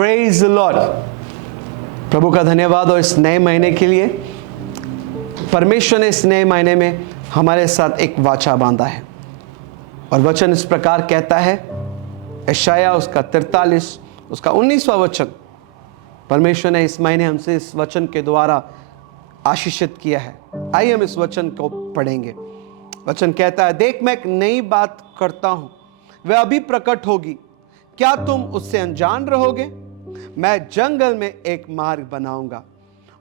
Praise the Lord. प्रभु का धन्यवाद हो इस नए महीने के लिए। परमेश्वर ने इस नए महीने में हमारे साथ एक वाचा बांधा है और वचन इस प्रकार कहता है, यशायाह उसका 43 उसका 19वां वचन। परमेश्वर ने इस महीने हमसे इस वचन के द्वारा आशीषित किया है। आइए हम इस वचन को पढ़ेंगे। वचन कहता है, देख मैं एक नई बात करता हूं, वह अभी प्रकट होगी, क्या तुम उससे अनजान रहोगे? मैं जंगल में एक मार्ग बनाऊंगा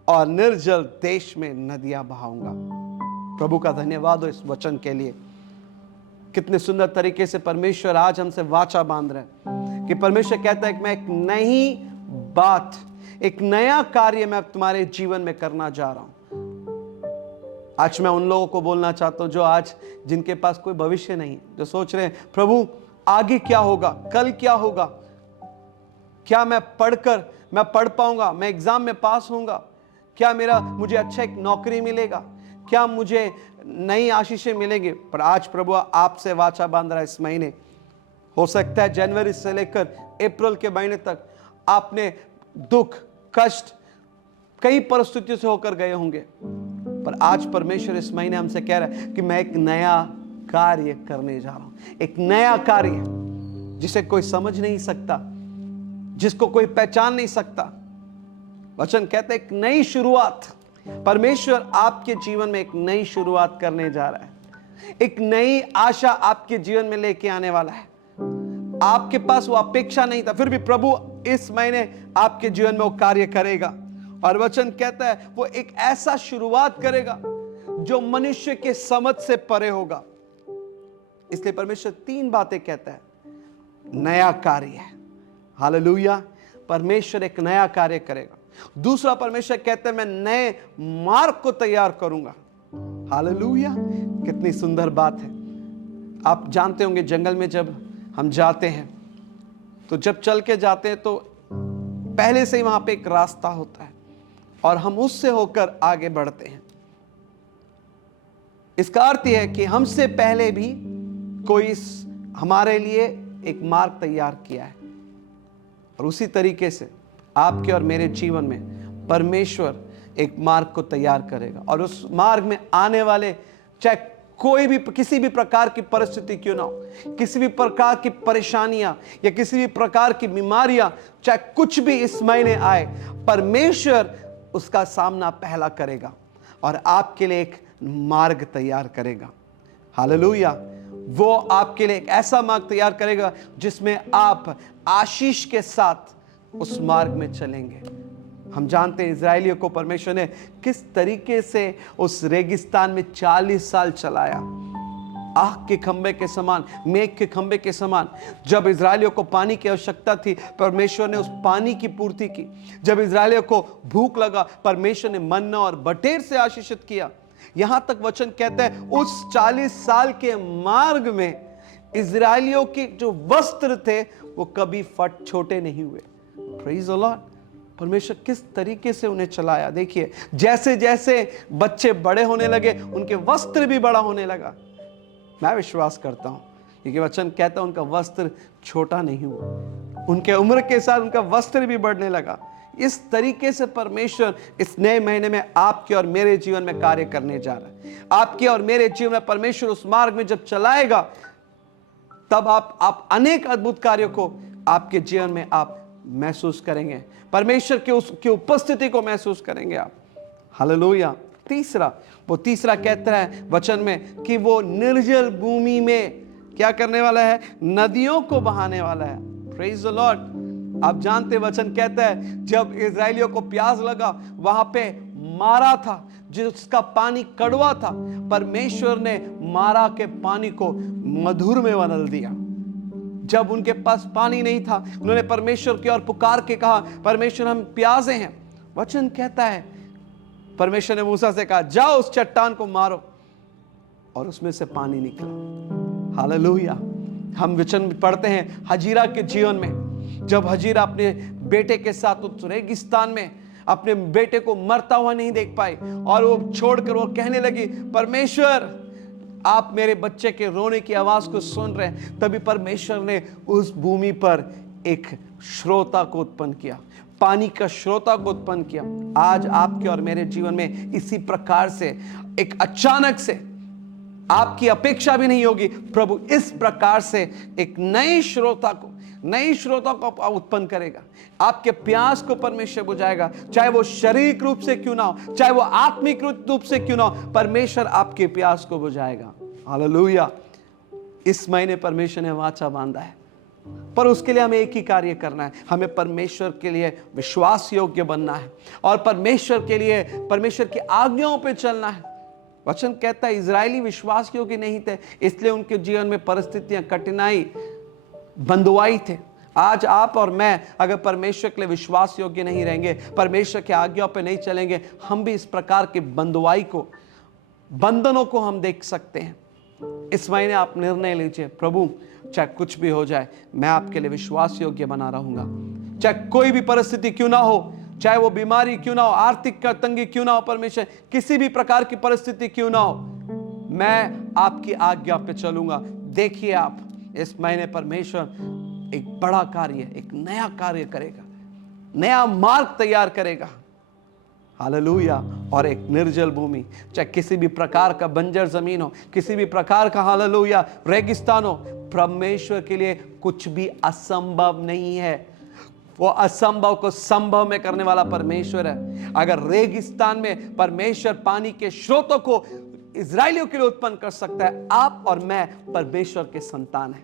और निर्जल देश में नदियां बहाऊंगा। प्रभु का धन्यवाद हो इस वचन के लिए। कितने सुंदर तरीके से परमेश्वर आज हमसे वाचा बांध रहे हैं कि परमेश्वर कहता है कि मैं एक नई बात, एक नया कार्य मैं तुम्हारे जीवन में करना जा रहा हूं। आज मैं उन लोगों को बोलना चाहता हूं जो आज जिनके पास कोई भविष्य नहीं, जो सोच रहे हैं प्रभु आगे क्या होगा, कल क्या होगा, क्या मैं पढ़ पाऊंगा, मैं एग्जाम में पास होऊंगा, क्या मुझे अच्छा एक नौकरी मिलेगा, क्या मुझे नई आशीषें मिलेंगी। पर आज प्रभु आपसे वाचा बांध रहा है इस महीने। हो सकता है जनवरी से लेकर अप्रैल के महीने तक आपने दुख कष्ट कई परिस्थितियों से होकर गए होंगे, पर आज परमेश्वर इस महीने हमसे कह रहा है कि मैं एक नया कार्य करने जा रहा हूं। एक नया कार्य जिसे कोई समझ नहीं सकता, जिसको कोई पहचान नहीं सकता। वचन कहते हैं एक नई शुरुआत। परमेश्वर आपके जीवन में एक नई शुरुआत करने जा रहा है। एक नई आशा आपके जीवन में लेके आने वाला है। आपके पास वो अपेक्षा नहीं था, फिर भी प्रभु इस महीने आपके जीवन में वो कार्य करेगा। और वचन कहता है वो एक ऐसा शुरुआत करेगा जो मनुष्य के समझ से परे होगा। इसलिए परमेश्वर 3 बातें कहता है। नया कार्य है, हालेलुया। परमेश्वर एक नया कार्य करेगा। दूसरा, परमेश्वर कहते हैं मैं नए मार्ग को तैयार करूंगा, हालेलुया। कितनी सुंदर बात है। आप जानते होंगे जंगल में जब हम जाते हैं तो जब चल के जाते हैं तो पहले से ही वहां पे एक रास्ता होता है और हम उससे होकर आगे बढ़ते हैं। इसका अर्थ यह है कि हमसे पहले भी कोई हमारे लिए एक मार्ग तैयार किया है और उसी तरीके से आपके और मेरे जीवन में परमेश्वर एक मार्ग को तैयार करेगा। और उस मार्ग में आने वाले चाहे कोई भी किसी भी प्रकार की परिस्थिति क्यों ना हो, किसी भी प्रकार की परेशानियां या किसी भी प्रकार की बीमारियां, चाहे कुछ भी इस महीने आए, परमेश्वर उसका सामना पहला करेगा और आपके लिए एक मार्ग तैयार करेगा, हालेलुया। वो आपके लिए एक ऐसा मार्ग तैयार करेगा जिसमें आप आशीष के साथ उस मार्ग में चलेंगे। हम जानते हैं इजरायलियों को परमेश्वर ने किस तरीके से उस रेगिस्तान में 40 साल चलाया। आग के खंबे के समान, मेघ के खंबे के समान। जब इजरायलियों को पानी की आवश्यकता थी, परमेश्वर ने उस पानी की पूर्ति की। जब इजरायलियों को भूख लगा, परमेश्वर ने मन्ना और बटेर से आशीषित किया। यहां तक वचन कहता है उस 40 साल के मार्ग में इजरायलियों के जो वस्त्र थे वो कभी फट छोटे नहीं हुए। Praise the Lord. परमेश्वर किस तरीके से उन्हें चलाया। देखिए जैसे जैसे बच्चे बड़े होने लगे उनके वस्त्र भी बड़ा होने लगा। मैं विश्वास करता हूं क्योंकि वचन कहता है उनका वस्त्र छोटा नहीं हुआ, उनके उम्र के साथ उनका वस्त्र भी बढ़ने लगा। इस तरीके से परमेश्वर इस नए महीने में आपके और मेरे जीवन में कार्य करने जा रहा है। आपके और मेरे जीवन में परमेश्वर उस मार्ग में जब चलाएगा तब आप अनेक अद्भुत कार्यों को आपके जीवन में आप महसूस करेंगे। परमेश्वर के उसकी उपस्थिति को महसूस करेंगे आप, हालेलुया। तीसरा कहता है वचन में कि वो निर्जल भूमि में क्या करने वाला है? नदियों को बहाने वाला है। Praise the Lord. आप जानते वचन कहता है जब इजरायलियों को प्यास लगा, वहां पे मारा था जिसका पानी कड़वा था, परमेश्वर ने मारा के पानी को मधुर में बदल दिया। जब उनके पास पानी नहीं था, उन्होंने परमेश्वर की ओर पुकार के कहा, परमेश्वर हम प्यासे हैं। वचन कहता है परमेश्वर ने मूसा से कहा जाओ उस चट्टान को मारो और उसमें से पानी निकला, हालेलुया। हम वचन पढ़ते हैं हजीरा के जीवन में, जब हजीरा अपने बेटे के साथ उस रेगिस्तान में अपने बेटे को मरता हुआ नहीं देख पाई और वो छोड़कर वो कहने लगी परमेश्वर आप मेरे बच्चे के रोने की आवाज को सुन रहे हैं। तभी परमेश्वर ने उस भूमि पर एक श्रोता को उत्पन्न किया, पानी का श्रोता को उत्पन्न किया। आज आपके और मेरे जीवन में इसी प्रकार से एक अचानक से, आपकी अपेक्षा भी नहीं होगी, प्रभु इस प्रकार से एक नई श्रोता को उत्पन्न करेगा। आपके प्यास को परमेश्वर बुझाएगा, चाहे वो शारीरिक रूप से क्यों ना हो, चाहे वो आत्मिक रूप से क्यों ना हो, परमेश्वर आपके प्यास को बुझाएगा। हालेलुया। इस महीने परमेश्वर ने वाचा बांधा है, पर उसके लिए हमें एक ही कार्य करना है, हमें परमेश्वर के लिए विश्वास योग्य बनना है और परमेश्वर के लिए, परमेश्वर की आज्ञाओं पे चलना है। वचन कहता है इजरायली विश्वास योग्य नहीं थे, इसलिए उनके जीवन में परिस्थितियां, कठिनाई, बंधुआई थे। आज आप और मैं अगर परमेश्वर के लिए विश्वास योग्य नहीं रहेंगे, परमेश्वर की आज्ञाओं पे नहीं चलेंगे, हम भी इस प्रकार के बंधुआई को, बंधनों को हम देख सकते हैं। इस महीने आप निर्णय लीजिए, प्रभु चाहे कुछ भी हो जाए, मैं आपके लिए विश्वास योग्य बना रहूंगा। चाहे कोई भी परिस्थिति क्यों ना हो, चाहे वो बीमारी क्यों ना हो, आर्थिक तंगी क्यों ना हो, परमेश्वर किसी भी प्रकार की परिस्थिति क्यों ना हो, मैं आपकी आज्ञा पे चलूंगा। देखिए आप इस महीने परमेश्वर एक बड़ा कार्य, एक नया कार्य करेगा, नया मार्ग तैयार करेगा। हालेलुया। और एक निर्जल भूमि, चाहे किसी भी प्रकार का बंजर जमीन हो, किसी भी प्रकार का हालेलुया रेगिस्तान हो, परमेश्वर के लिए कुछ भी असंभव नहीं है। वो असंभव को संभव में करने वाला परमेश्वर है। अगर रेगिस्तान में परमेश्वर पानी के स्रोतों को इजरायलियों के लिए उत्पन्न कर सकता है, आप और मैं परमेश्वर के संतान हैं,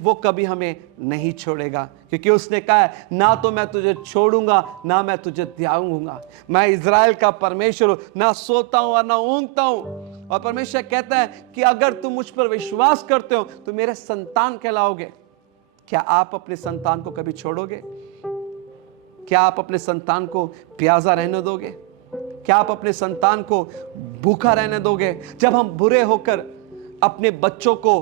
वो कभी हमें नहीं छोड़ेगा, क्योंकि उसने कहा है ना तो मैं तुझे छोड़ूंगा ना मैं तुझे त्यागूंगा। मैं इजराइल का परमेश्वर हूं, ना सोता हूं और ना ऊँघता हूं। और परमेश्वर कहता है कि अगर तुम मुझ पर विश्वास करते हो तो मेरे संतान कहलाओगे। क्या आप अपने संतान को कभी छोड़ोगे? क्या आप अपने संतान को प्यासा रहने दोगे? क्या आप अपने संतान को भूखा रहने दोगे? जब हम बुरे होकर अपने बच्चों को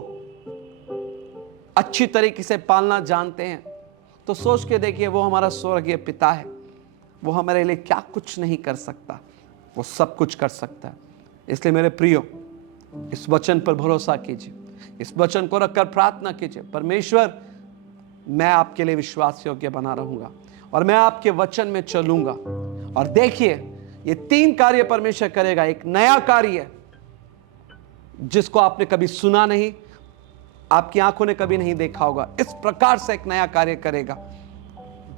अच्छी तरीके से पालना जानते हैं तो सोच के देखिए, वो हमारा स्वर्गीय पिता है, वो हमारे लिए क्या कुछ नहीं कर सकता, वो सब कुछ कर सकता है। इसलिए मेरे प्रियो, इस वचन पर भरोसा कीजिए, इस वचन को रखकर प्रार्थना कीजिए, परमेश्वर मैं आपके लिए विश्वास योग्य बना रहूंगा और मैं आपके वचन में चलूंगा। और देखिए ये 3 कार्य परमेश्वर करेगा। एक नया कार्य जिसको आपने कभी सुना नहीं, आपकी आंखों ने कभी नहीं देखा होगा, इस प्रकार से एक नया कार्य करेगा।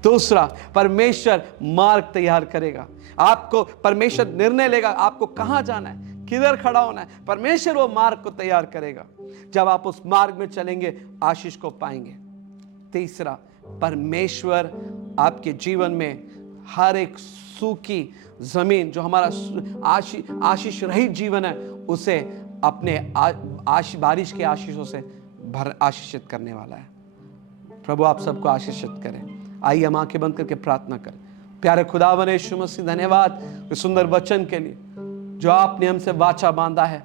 दूसरा, परमेश्वर मार्ग तैयार करेगा। आपको परमेश्वर निर्णय लेगा आपको कहां जाना है, किधर खड़ा होना है, परमेश्वर वो मार्ग को तैयार करेगा। जब आप उस मार्ग में चलेंगे आशीष को पाएंगे। तीसरा, परमेश्वर आपके जीवन में हर एक सूखी जमीन जो हमारा आशीष रहित जीवन है, उसे अपने बारिश के आशीषों से आशीषित करने वाला है। प्रभु आप सबको आशीषित करें। आइए हम आंखें बंद करके प्रार्थना करें। प्यारे खुदावन यीशु मसीह, धन्यवाद इस सुंदर वचन के लिए जो आपने हमसे वाचा बांधा है।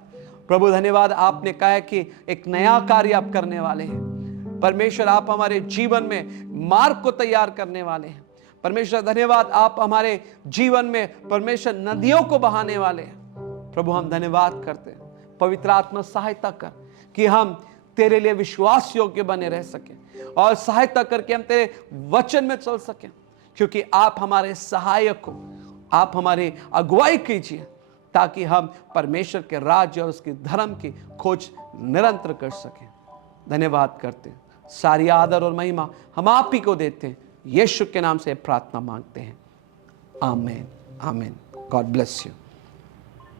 प्रभु धन्यवाद, आपने कहा है कि एक नया कार्य आप करने वाले हैं। परमेश्वर आप हमारे जीवन में मार्ग को तैयार करने वाले हैं। परमेश्वर धन्यवाद, आप हमारे जीवन में परमेश्वर नदियों को बहाने वाले हैं। प्रभु हम धन्यवाद करते हैं, पवित्र आत्मा सहायता कर कि हम तेरे लिए विश्वास योग्य बने रह सके और सहायता करके हम तेरे वचन में चल सके, क्योंकि आप हमारे सहायक हो। आप हमारी अगुवाई कीजिए ताकि हम परमेश्वर के राज्य और उसके धर्म की खोज निरंतर कर सकें। धन्यवाद करते हैं, सारी आदर और महिमा हम आप ही को देते हैं। यीशु के नाम से प्रार्थना मांगते हैं, आमीन आमीन। God bless you.